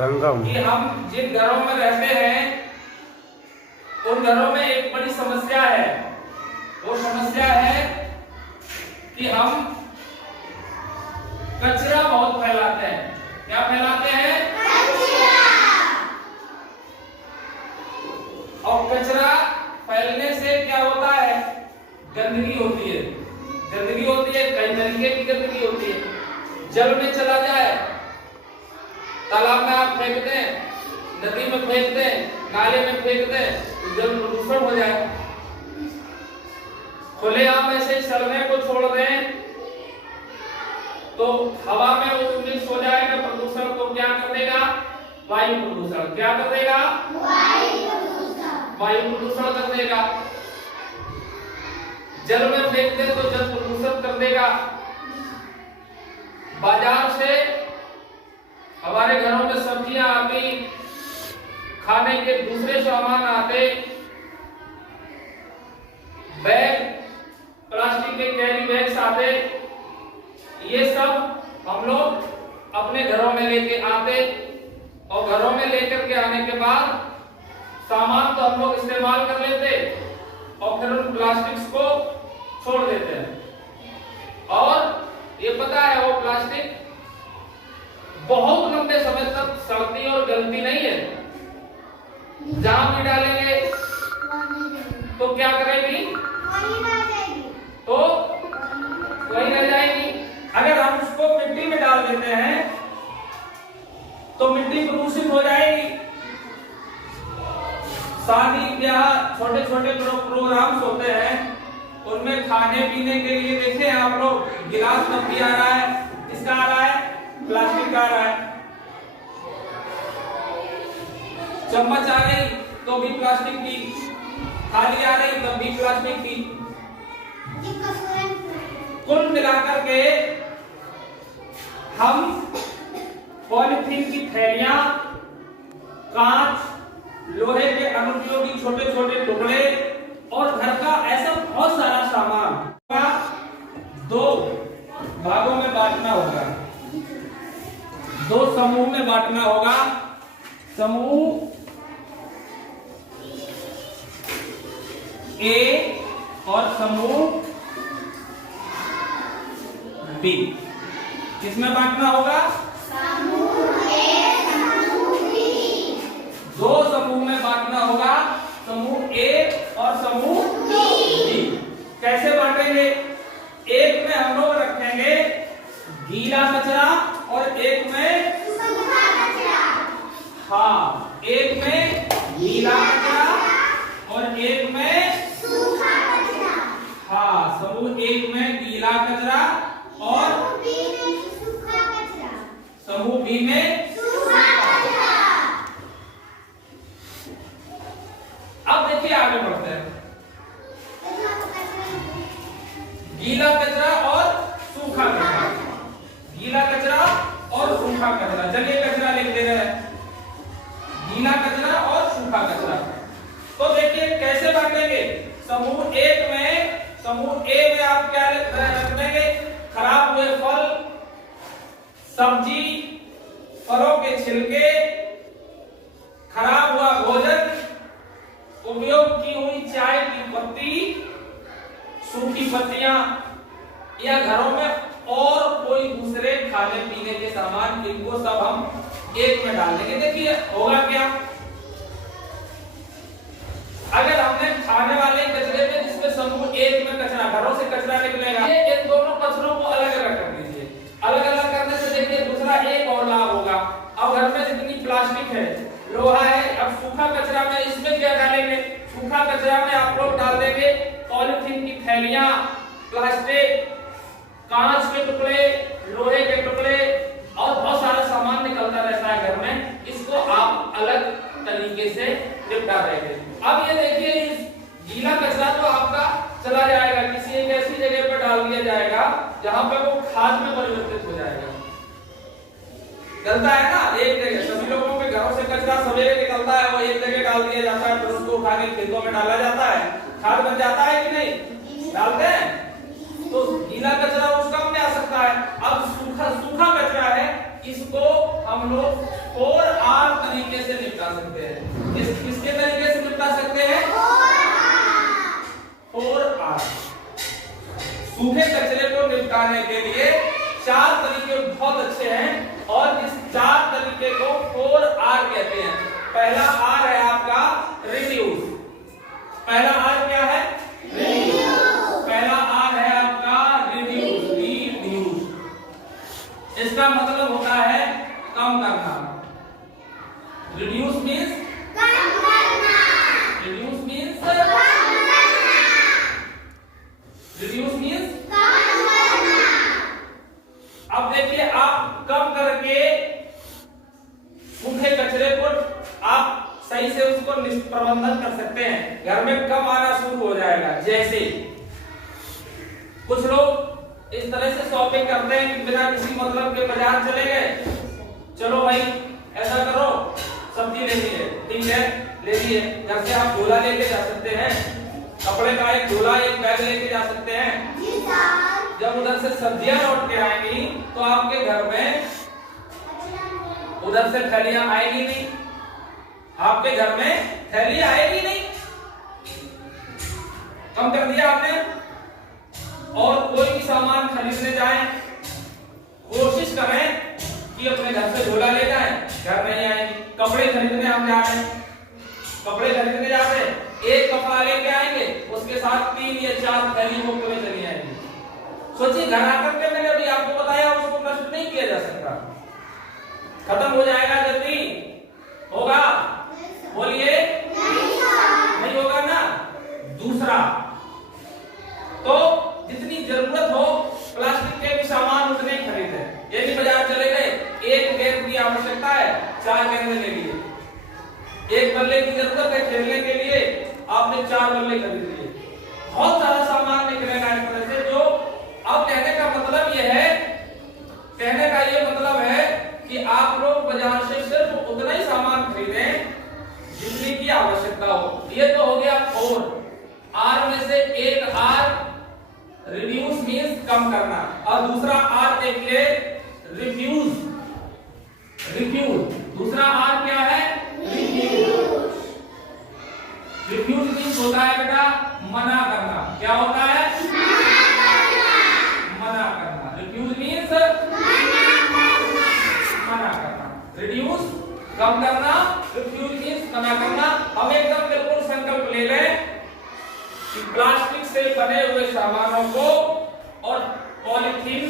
संगम कि हम जिन घरों में रहते हैं उन घरों में एक बड़ी समस्या है। वो समस्या है कि हम कचरा बहुत फैलाते हैं। क्या फैलाते हैं? कचरा। और कचरा फैलने से क्या होता है? गंदगी होती है। गंदगी होती है, कई तरीके की गंदगी होती है। जल में चला जाए, तालाब में आप फेंक दें, नदी में फेंक दें, नाले में फेंक दें, तो जल प्रदूषण हो जाए। खुलेआम ऐसे सड़ने को छोड़ दें तो हवा में वो मिक्स हो जाएगा। प्रदूषण को क्या कर देगा? वायु प्रदूषण। क्या कर देगा? वायु प्रदूषण कर देगा। जल में फेंक दे तो जल प्रदूषण कर देगा। बाजार से हमारे घरों में सब्जियां आती, खाने के दूसरे सामान आते, बैग, प्लास्टिक के कैरी बैग्स आते, ये सब हम लोग अपने घरों में लेके आते और घरों में लेकर के आने के बाद सामान तो हम लोग इस्तेमाल कर लेते और फिर उन प्लास्टिक्स को छोड़ देते हैं। और ये पता है वो प्लास्टिक बहुत लंबे समय तक सड़ती और गलती नहीं है। जहां भी डालेंगे तो क्या करेगी? तो वही रह जाएगी। अगर हम उसको मिट्टी में डाल देते हैं तो मिट्टी प्रदूषित हो जाएगी। शादी ब्याह छोटे छोटे प्रोग्राम्स होते हैं, उनमें खाने पीने के लिए देखे आप लोग गिलास कप भी आ रहा है, किसका आ रहा है? प्लास्टिक का आ रहा है। चम्मच आ गई तो भी प्लास्टिक की, थाली आ रही तब भी प्लास्टिक की। कुल मिलाकर के हम पॉलिथीन की थैलियां, कांच, लोहे के अनुपयोगी छोटे छोटे टुकड़े और घर का ऐसा बहुत सारा सामान दो भागों में बांटना होगा, दो समूह में बांटना होगा। समूह ए और समूह बी। किसमें बांटना होगा? समूह ए, समूह बी। दो समूह में बांटना होगा, समूह ए और समूह बी। कैसे बांटेंगे? एक में हम लोग रखेंगे गीला कचरा और एक में सूखा कचरा। हाँ, एक में गीला कचरा और एक में सूखा कचरा। हाँ, समूह एक में गीला कचरा और सूखा कचरा। समूह बी में सूखा कचरा। अब देखिए आगे बढ़ते हैं। गीला कचरा और सूखा कचरा, गीला कचरा और सूखा कचरा। चलिए कचरा लिख दे रहे हैं, गीला कचरा और सूखा कचरा। तो देखिए कैसे बांटेंगे। समूह एक में, समूह ए में आप क्या रख देंगे? खराब हुए फल, सब्जी, फलों के छिलके, खराब हुआ भोजन, उपयोग की हुई चाय की पत्ती, सूखी पत्तियां या घरों में और कोई दूसरे खाने पीने के सामान, इनको सब हम एक में डाल देंगे। देखिए होगा क्या? अगर हमने खाने वाले कचरे में जिसमें समूह एक में कचरा, घरों से कचरा निकलेगा, इन दोनों कचरों को अलग अलग कर दीजिए। अलग अलग करने से देखिए दूसरा एक और लाभ होगा। अब घर में जितनी प्लास्टिक है, लोहा है, अब सूखा कचरा में इसमें क्या डालेंगे? सूखा कचरा में आप लोग डाल देंगे पॉलिथीन की थैलियां, प्लास्टिक, कांच के टुकड़े, लोहे के टुकड़े और बहुत सारा सामान निकलता रहता है घर में। इसको आप अलग तरीके से निपटा देंगे। अब ये देखिए इस गीला कचरा तो आपका चला जाएगा, किसी एक ऐसी जगह पर डाल दिया जाएगा जहां पर वो खाद में परिवर्तित हो जाएगा। गलता है ना, एक जगह सभी लोगों के घरों से कचरा सवेरे निकलता है, वो एक जगह डाल दिया जाता है, फिर उसको उठा के खेतों में डाला जाता है, खाद बन जाता है कि नहीं? डालते हैं। तो गीला कचरा उस काम में आ सकता है। अब सूखा कचरा है, इसको हम लोग 4R तरीके से निपटा सकते हैं। किसके तरीके से निपटा सकते हैं? 4R। सूखे कचरे को निपटाने के लिए 4 तरीके बहुत अच्छे हैं और इस 4 तरीके को 4R कहते हैं। पहला R है आपका रिड्यूस। पहला R क्या है? रिड्यूस। पहला R है आपका रिड्यूस। इसका मतलब होता है कम करना। रिड्यूस मीन्स कम करना। रिड्यूस मीन्स कम करना। रिड्यूस मीन्स कम करना। अब देखिए, आप कम करके सूखे कचरे को आप सही से उसको प्रबंधन कर सकते हैं। घर में कम आना शुरू हो जाएगा। जैसे कुछ लोग इस तरह से शॉपिंग करते हैं कि बिना किसी मतलब के बाजार चले गए, चलो भाई ऐसा करो सब्जी लेनी है, ठीक है ले लिए। घर से आप झोला लेके जा सकते हैं, कपड़े का एक झोला एक बैग लेके जा सकते हैं। जब उधर से सब्जियां लौट के आएंगी तो आपके घर में उधर से थैलियां आएगी नहीं, आपके घर में थैली आएगी नहीं। कम कर दिया आपने। और कोई भी सामान खरीदने जाएं, कोशिश करें कि अपने घर से झोला ले जाएं, घर नहीं आएंगे। कपड़े खरीदने हम जा रहे हैं, कपड़े खरीदने जाते हैं, एक कपड़ा लेके आएंगे, उसके साथ 3 या 4 थैली मुफ्त में चली आएंगी। सोचिए, घर आकर के मैंने अभी आपको बताया उसको नष्ट नहीं किया जा सकता, खत्म हो जाएगा जल्दी। होगा? बोलिए नहीं होगा ना। दूसरा, तो जितनी जरूरत हो प्लास्टिक के भी सामान उतने ही खरीदे। ये भी बाजार चले गए, एक गेंद की आवश्यकता है, 4 गेंद ले लिए। एक बल्ले की जरूरत है खेलने के लिए, आपने 4 बल्ले खरीद लिए। बहुत सारा सामान निकलेगा इस तरह से। जो अब कहने का मतलब ये है, कहने का ये मतलब है कि आप लोग बाजार से सिर्फ उतना ही सामान खरीदें जितनी की आवश्यकता हो। ये तो हो गया 4। R में से एक R रिड्यूस मीन्स कम करना, और दूसरा R देखिए रिफ्यूज। रिफ्यूज दूसरा R क्या है? रिफ्यूज। रिफ्यूज मीन्स होता है बेटा मना करना। क्या होता है? मना करना। रिफ्यूज मीन्स मना करना। रिड्यूस कम करना, रिफ्यूज मीन्स मना करना। हम एकदम बिल्कुल संकल्प ले लें कि प्लास्टिक से बने हुए सामानों को और पॉलीथीन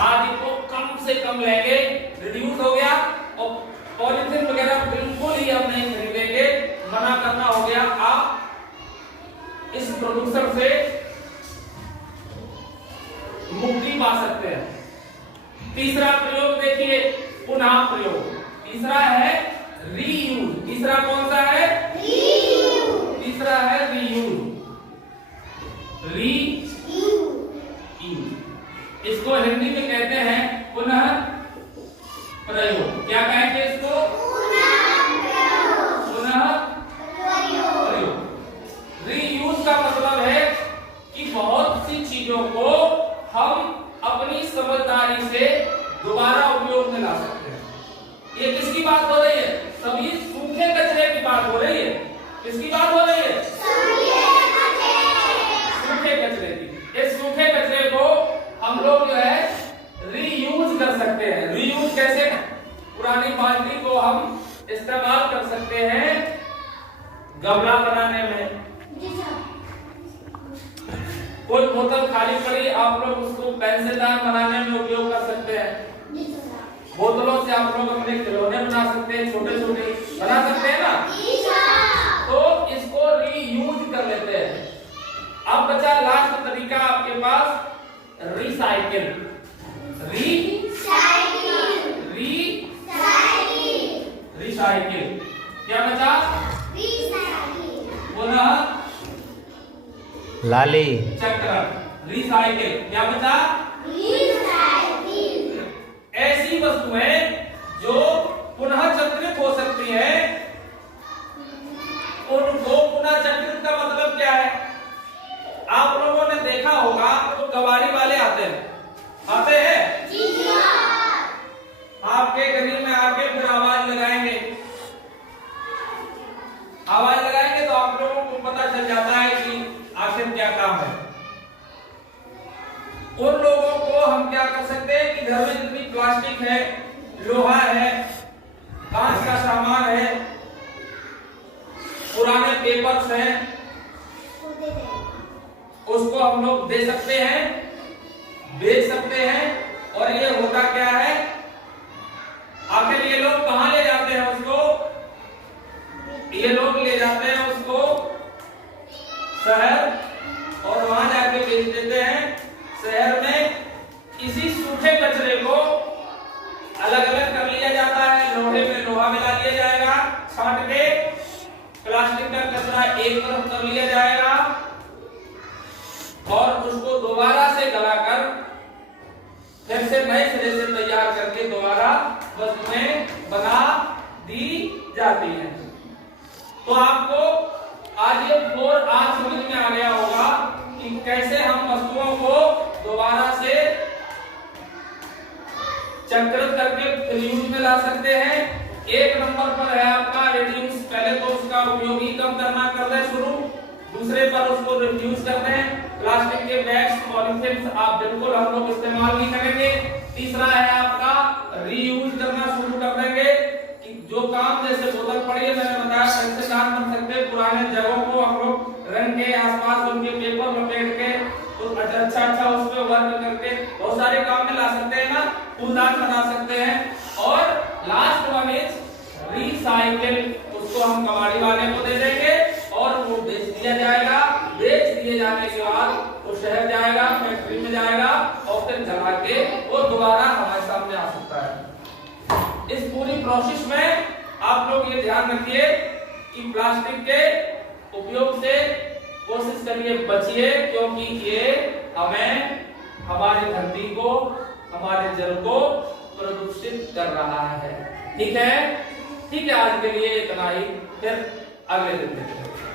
आदि को कम से कम लेंगे। रिड्यूस हो गया। और पॉलीथीन वगैरह बिल्कुल ही हम नहीं खरीदेंगे, मना करना हो गया। आप इस प्रदूषण से मुक्ति पा सकते हैं। तीसरा प्रयोग देखिए, पुनः प्रयोग। तीसरा है रीयूज। तीसरा कौन सा है? तीसरा है रीयूज। इसको हिंदी में कहते हैं पुनः प्रयोग। क्या कहेंगे इसको? पुनः प्रयोग। रीयूज का मतलब है कि बहुत सी चीजों को हम अपनी समझदारी से दोबारा उपयोग में ला सकते हैं। ये किसकी बात हो रही है? सभी सूखे कचरे की बात हो रही है। किसकी बात हो रही है? सूखे कचरे की। इस सूखे कचरे को हम लोग जो है रीयूज कर सकते हैं। रीयूज कैसे? पुरानी बाल्टी को हम इस्तेमाल कर सकते हैं गमला बनाने में। कोई बोतल खाली पड़ी, आप लोग उसको पेंसिलदान बनाने में उपयोग कर सकते हैं। बोतलों से आप लोग अपने खिलौने बना सकते हैं, छोटे छोटे बना सकते हैं ना। तो इसको रीयूज कर लेते हैं। अब बचा लास्ट तरीका आपके पास, रिसाइकिल। रिसाइकिल क्या बचा? पुनः लाली चक्र। रिसाइकिल क्या बचा? ऐसी वस्तुएं जो पुनः चक्रित हो सकती है, उनको पुनः चक्रित का मतलब क्या है? आप लोगों ने देखा होगा तो कबाड़ी वाले आते हैं, आते हैं। आपके गली में लोहा है, कांच का सामान है, पुराने पेपर्स हैं, उसको हम लोग दे सकते हैं, बेच सकते हैं। और ये होता क्या है, आखिर ये लोग कहां ले जाते हैं उसको? ये लोग ले जाते हैं उसको शहर और वहां जाके बेच देते हैं। शहर में इसी सूखे कचरे को अलग अलग कर लिया जाता है, लोहे में लोहा मिला लिया जाएगा, छांट के प्लास्टिक का कचरा एक तरफ कर लिया जाएगा और उसको दोबारा से गलाकर फिर से नए सिरे से तैयार करके दोबारा वस्तुएं बना दी जाती हैं। तो आपको आज ये 4 आज समझ में आ गया होगा कि कैसे हम वस्तुओं को दोबारा से चक्रित करके फिर यूज में ला सकते हैं। एक नंबर पर है आपका रिड्यूस। पहले तो उसका उपयोग ही कम करना कर दे शुरू, दूसरे पर उसको रिड्यूस करते हैं। प्लास्टिक के बैग्स, पॉलीथिन आप बिल्कुल हम लोग इस्तेमाल नहीं करेंगे। तीसरा है आपका रीयूज करना शुरू कर देंगे कि जो काम जैसे बोतल पड़ी है, मैंने बताया कैसे दान बन सकते हैं। पुराने जगहों को हम लोग रंग के आसपास उनके पेपर लपेट के तो अच्छा उस पे वर्क करके बहुत सारे काम में ला सकते हैं ना, फूलदान बना सकते हैं। और लास्ट वन इज रिसाइकिल। उसको हम कबाड़ी वाले को दे देंगे और वो बेच दिया जाएगा। बेच दिए जाने के बाद वो शहर जाएगा, फैक्ट्री में जाएगा और फिर जला के वो दोबारा हमारे सामने आ सकता है। इस पूरी प्रोसेस में आप लोग ये ध्यान रखिए कि प्लास्टिक के उपयोग से कोशिश करिए बचिए, क्योंकि ये हमें हमारी धरती को, हमारे जल को प्रदूषित कर रहा है। ठीक है, आज के लिए इतना ही, फिर अगले दिन देखेंगे।